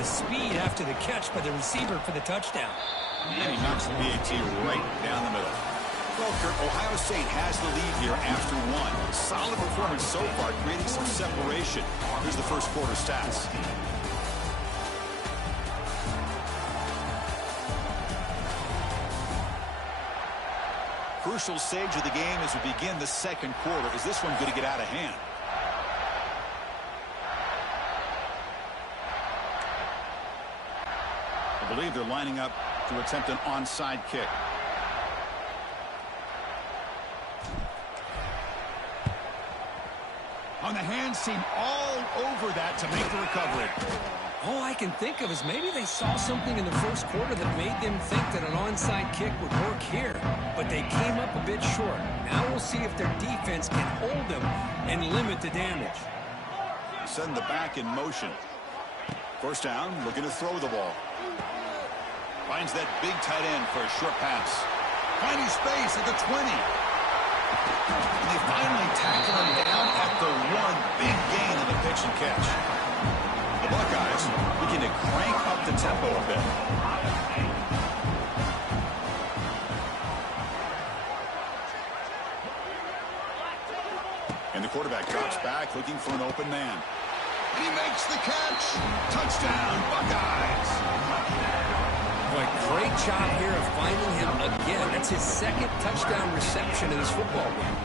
the speed after the catch by the receiver for the touchdown. And he knocks the PAT right down the middle. Well, Kurt, Ohio State has the lead here after one. Solid performance so far, creating some separation. Here's the first quarter stats. Crucial stage of the game as we begin the second quarter. Is this one going to get out of hand? I believe they're lining up to attempt an onside kick. On the hands seem all over that to make the recovery. All I can think of is maybe they saw something in the first quarter that made them think that an onside kick would work here. But they came up a bit short. Now we'll see if their defense can hold them and limit the damage. Send the back in motion. First down, looking to throw the ball. Finds that big tight end for a short pass. Finding space at the 20. And they finally tackle him down at the 1. Big gain on the pitch and catch. The Buckeyes begin to crank up the tempo a bit. And the quarterback drops back looking for an open man. And he makes the catch. Touchdown, Buckeyes. Boy, great job here of finding him again. That's his second touchdown reception in this football game.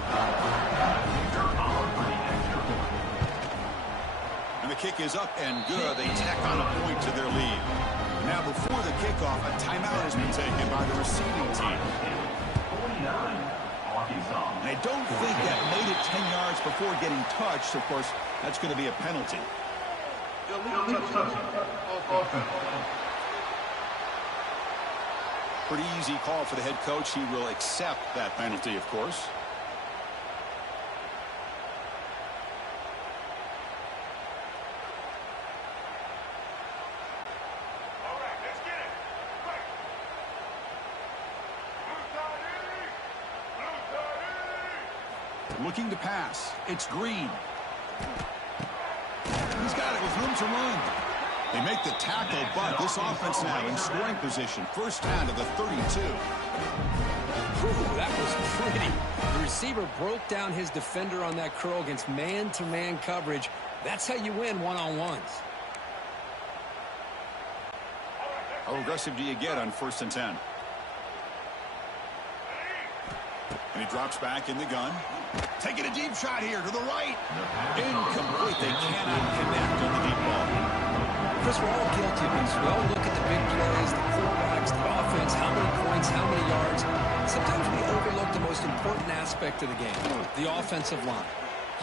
And the kick is up and good. They tack on a point to their lead. Now before the kickoff, a timeout has been taken by the receiving team. And I don't think that made it 10 yards before getting touched. Of course, that's going to be a penalty. Pretty easy call for the head coach. He will accept that penalty, of course. Looking to pass. It's Green. He's got it with room to run. They make the tackle, but this offense now in scoring position. First down to the 32. Whew, that was pretty. The receiver broke down his defender on that curl against man-to-man coverage. That's how you win one-on-ones. How aggressive do you get on 1st and 10? And he drops back in the gun. Taking a deep shot here to the right. Incomplete. They cannot connect on the deep ball. Chris, we're all guilty of this. We all look at the big plays, the quarterbacks, the offense, how many points, how many yards. Sometimes we overlook the most important aspect of the game, the offensive line.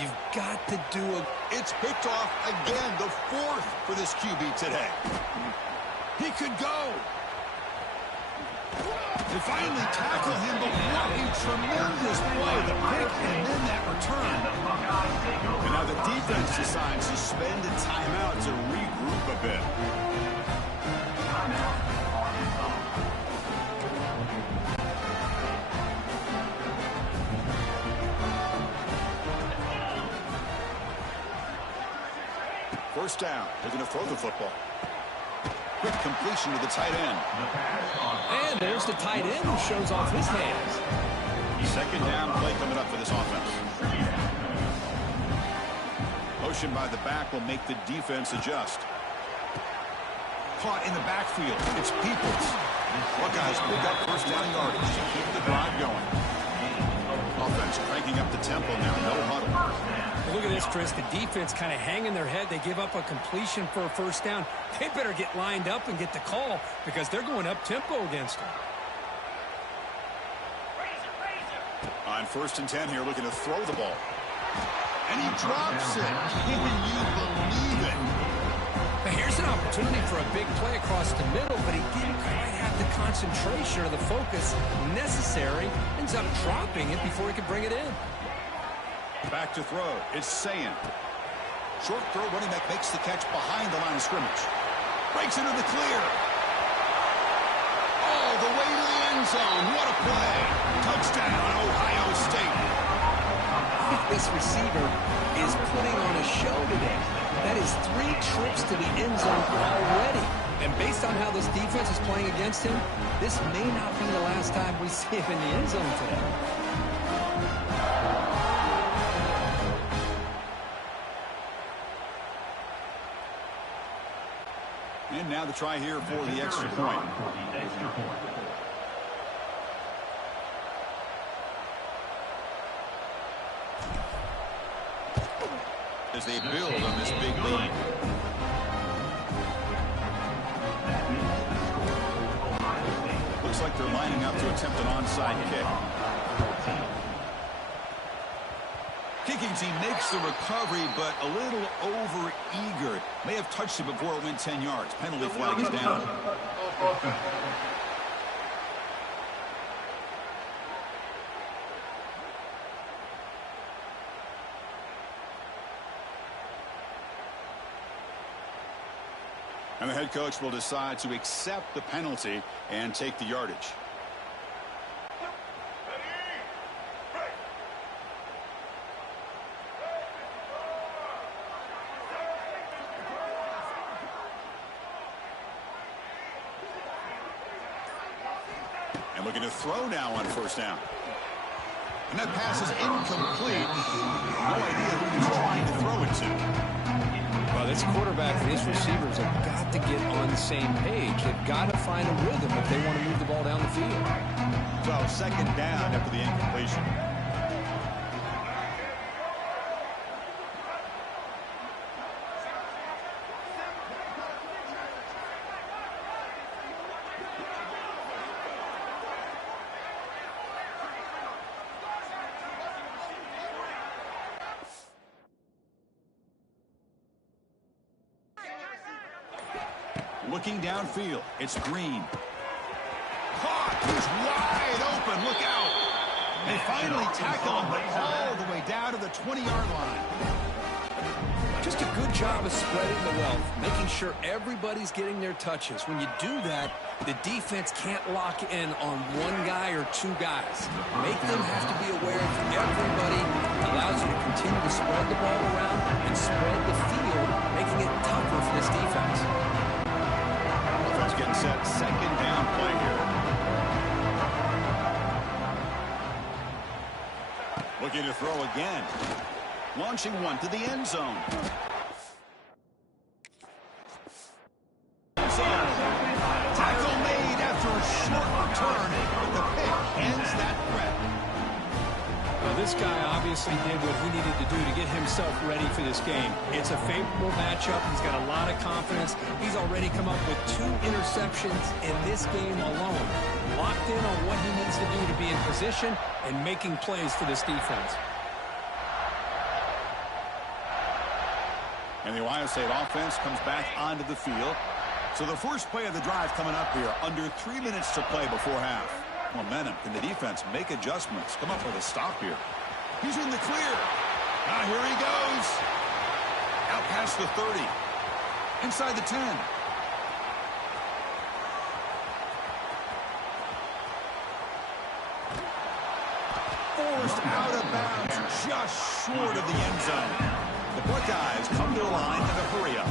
You've got to do it. It's picked off again, the 4th for this QB today. He could go. They finally tackle him, but what a tremendous play. The pick and then that return. And now the defense decides to spend a timeout to regroup a bit. First down. They're going to throw the football. Quick completion to the tight end. And there's the tight end who shows off his hands. Second down play coming up for this offense. Motion by the back will make the defense adjust. Caught in the backfield. It's Peoples. Buckeyes pick up first down yardage to keep the drive going. Offense cranking up the tempo now. No huddle. Look at this, Chris. The defense kind of hanging their head. They give up a completion for a first down. They better get lined up and get the call because they're going up tempo against them. On 1st and 10 here, looking to throw the ball. And he drops it. Can you believe it? Now here's an opportunity for a big play across the middle, but he didn't quite have the concentration or the focus necessary. Ends up dropping it before he could bring it in. Back to throw. It's Sayin. Short throw, running back makes the catch behind the line of scrimmage. Breaks into the clear. All the way to the end zone. What a play. Touchdown, Ohio State. This receiver is putting on a show today. That is 3 trips to the end zone already. And based on how this defense is playing against him, this may not be the last time we see him in the end zone today. And now the try here for the extra point. As they build on this big lead. Looks like they're lining up to attempt an onside kick. Kicking team makes the recovery, but a little over-eager. May have touched it before it went 10 yards. Penalty flag is down. And the head coach will decide to accept the penalty and take the yardage. And looking to throw now on first down. And that pass is incomplete. No idea who he's trying to throw it to. Well, this quarterback and his receivers have got to get on the same page. They've got to find a rhythm if they want to move the ball down the field. So second down after the incompletion. Looking downfield, it's Green. Caught, he's wide open, look out. They finally tackle him, but all the way down to the 20-yard line. Just a good job of spreading the wealth, making sure everybody's getting their touches. When you do that, the defense can't lock in on one guy or 2 guys. Make them have to be aware of everybody. It allows you to continue to spread the ball around and spread the field, making it tougher for this defense. Getting set, second down play here. Looking to throw again. Launching one to the end zone. Tackle made after a short return. The pick ends that threat. Well, this guy obviously did what he needed to do to get himself ready for this game. It's a favorable matchup. He's got a lot of confidence. He's already come up with 2 interceptions in this game alone. Locked in on what he needs to do to be in position and making plays for this defense. And the Ohio State offense comes back onto the field. So the first play of the drive coming up here. Under 3 minutes to play before half. Momentum. Can the defense make adjustments? Come up with a stop here. He's in the clear. Now here he goes. Out past the 30. Inside the 10. Forced out of bounds, just short of the end zone. The Buckeyes come to the line in a hurry-up.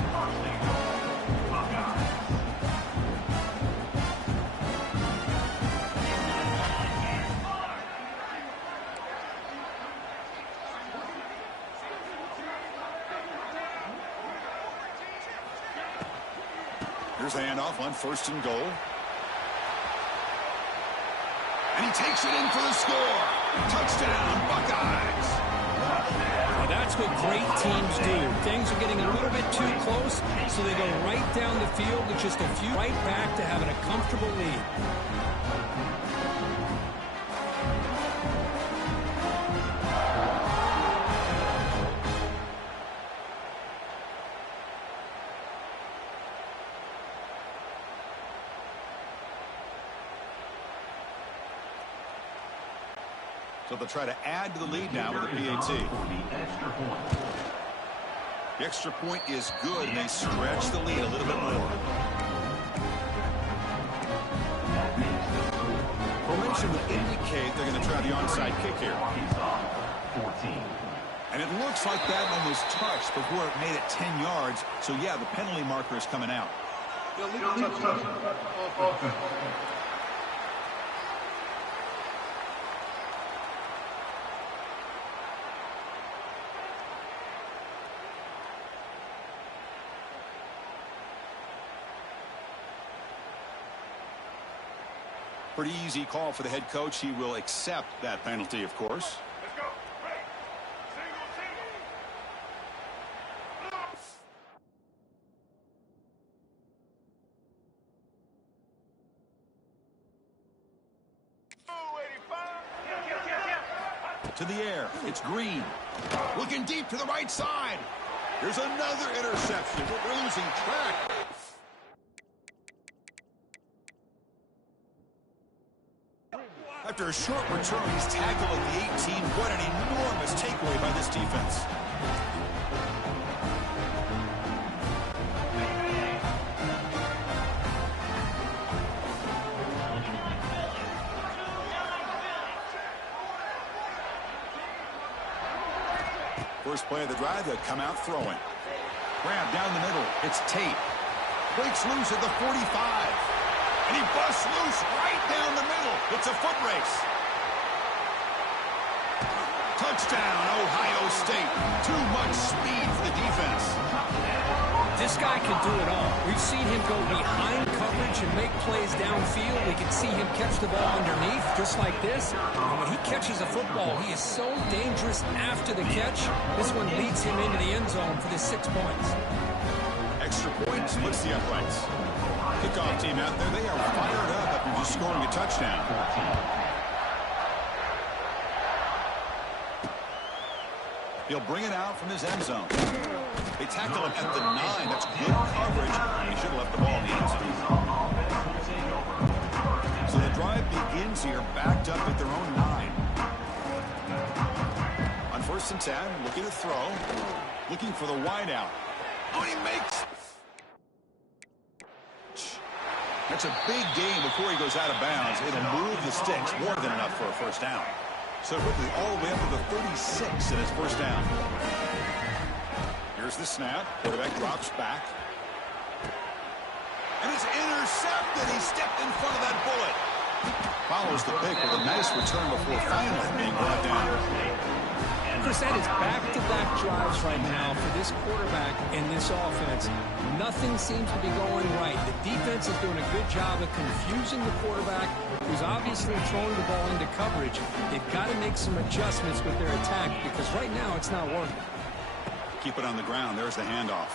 Here's the handoff on first and goal. And he takes it in for the score. Touchdown, Buckeyes. Now that's what great teams do. Things are getting a little bit too close, so they go right down the field with just a few right back to having a comfortable lead. So they'll try to add to the lead now with a PAT. The extra point is good, and they stretch the lead a little bit more. Formation would indicate they're going to try the onside kick here. And it looks like that one was touched before it made it 10 yards. So, yeah, the penalty marker is coming out. Pretty easy call for the head coach. He will accept that penalty, of course. Let's go. Right. Single, single. To the air. It's Green. Looking deep to the right side. Here's another interception. We're losing track. After a short return, he's tackled at the 18. What an enormous takeaway by this defense. First play of the drive, they'll come out throwing. Grab down the middle. It's Tate. Breaks loose at the 45. And he busts loose right down the middle. It's a foot race. Touchdown, Ohio State. Too much speed for the defense. This guy can do it all. We've seen him go behind coverage and make plays downfield. We can see him catch the ball underneath, just like this. And when he catches a football, he is so dangerous after the catch. This one leads him into the end zone for the 6 points. Extra point splits the uprights. Kickoff team out there, they are fired up after just scoring a touchdown. He'll bring it out from his end zone. They tackle him at the 9. That's good coverage. He should have left the ball in the end zone. So the drive begins here, backed up at their own 9. On 1st and 10, looking to throw. Looking for the wideout. Oh, he makes... That's a big gain before he goes out of bounds. It'll move the sticks more than enough for a first down. So quickly all the way up to the 36 in his first down. Here's the snap. Quarterback drops back. And it's intercepted. He stepped in front of that bullet. Follows the pick with a nice return before finally being brought down. Chris, that is back-to-back drives right now for this quarterback and this offense. Nothing seems to be going right. The defense is doing a good job of confusing the quarterback, who's obviously throwing the ball into coverage. They've got to make some adjustments with their attack because right now it's not working. Keep it on the ground. There's the handoff.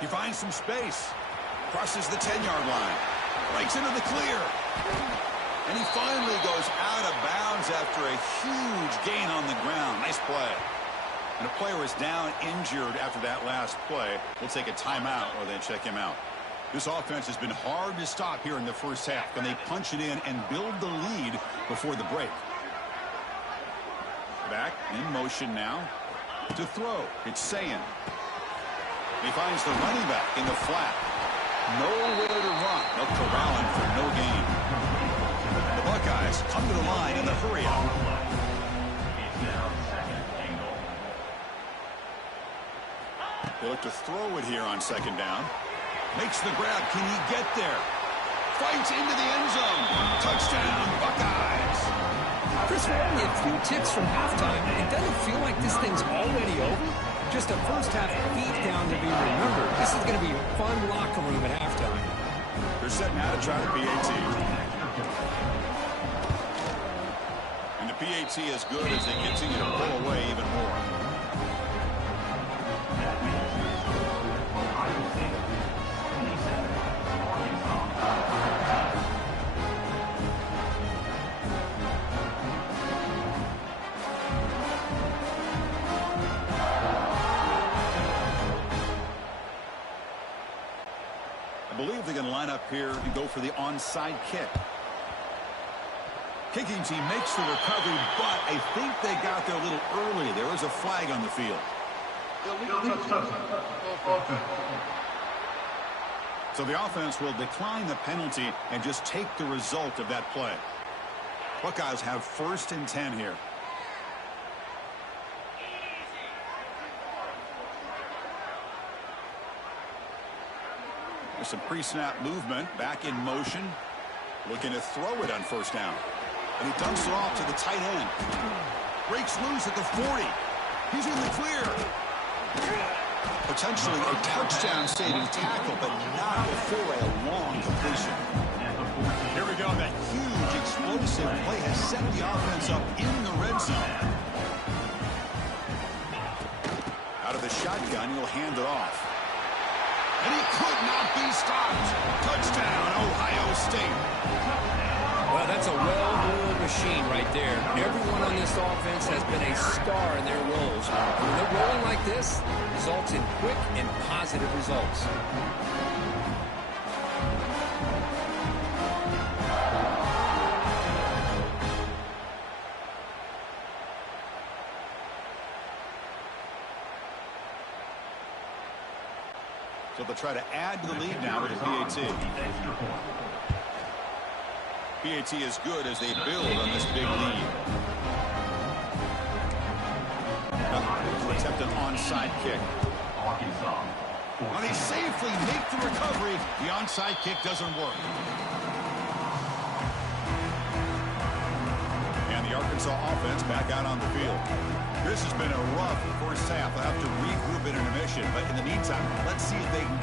He finds some space. Crosses the 10-yard line. Breaks into the clear. And he finally goes out of bounds after a huge gain on the ground. Nice play. And a player is down injured after that last play. We'll take a timeout or then check him out. This offense has been hard to stop here in the first half. Can they punch it in and build the lead before the break? Back in motion now to throw. It's Sayin. He finds the running back in the flat. Nowhere to run. They'll corral him for no gain. The Buckeyes come to the line in the hurry-up. They look to throw it here on 2nd down. Makes the grab. Can he get there? Fights into the end zone. Touchdown, Buckeyes. Chris, we're only a few ticks from halftime. It doesn't feel like this thing's already over. Just a first-half beatdown to be remembered. This is going to be a fun locker room at halftime. They're setting out to try the PAT. And the PAT is good as they continue to pull away even more. I believe they're going to line up here and go for the onside kick. Kicking team makes the recovery, but I think they got there a little early. There is a flag on the field. So the offense will decline the penalty and just take the result of that play. Buckeyes have 1st and 10 here. There's some pre-snap movement. Back in motion. Looking to throw it on first down. And he dumps it off to the tight end. Breaks loose at the 40. He's in the clear. Potentially a touchdown-saving tackle, but not before a long completion. Here we go. That huge, explosive play has set the offense up in the red zone. Out of the shotgun, he'll hand it off. And he could not be stopped. Touchdown, Ohio State. Well, that's a well-oiled machine right there. Everyone on this offense has been a star in their roles. When they're rolling like this, results in quick and positive results. So they'll try to add to the lead now with a PAT. PAT is good as they build on this big lead. To attempt an onside kick. When they safely make the recovery, the onside kick doesn't work. And the Arkansas offense back out on the field. This has been a rough first half. They'll have to regroup in intermission, but in the meantime, let's see if they can get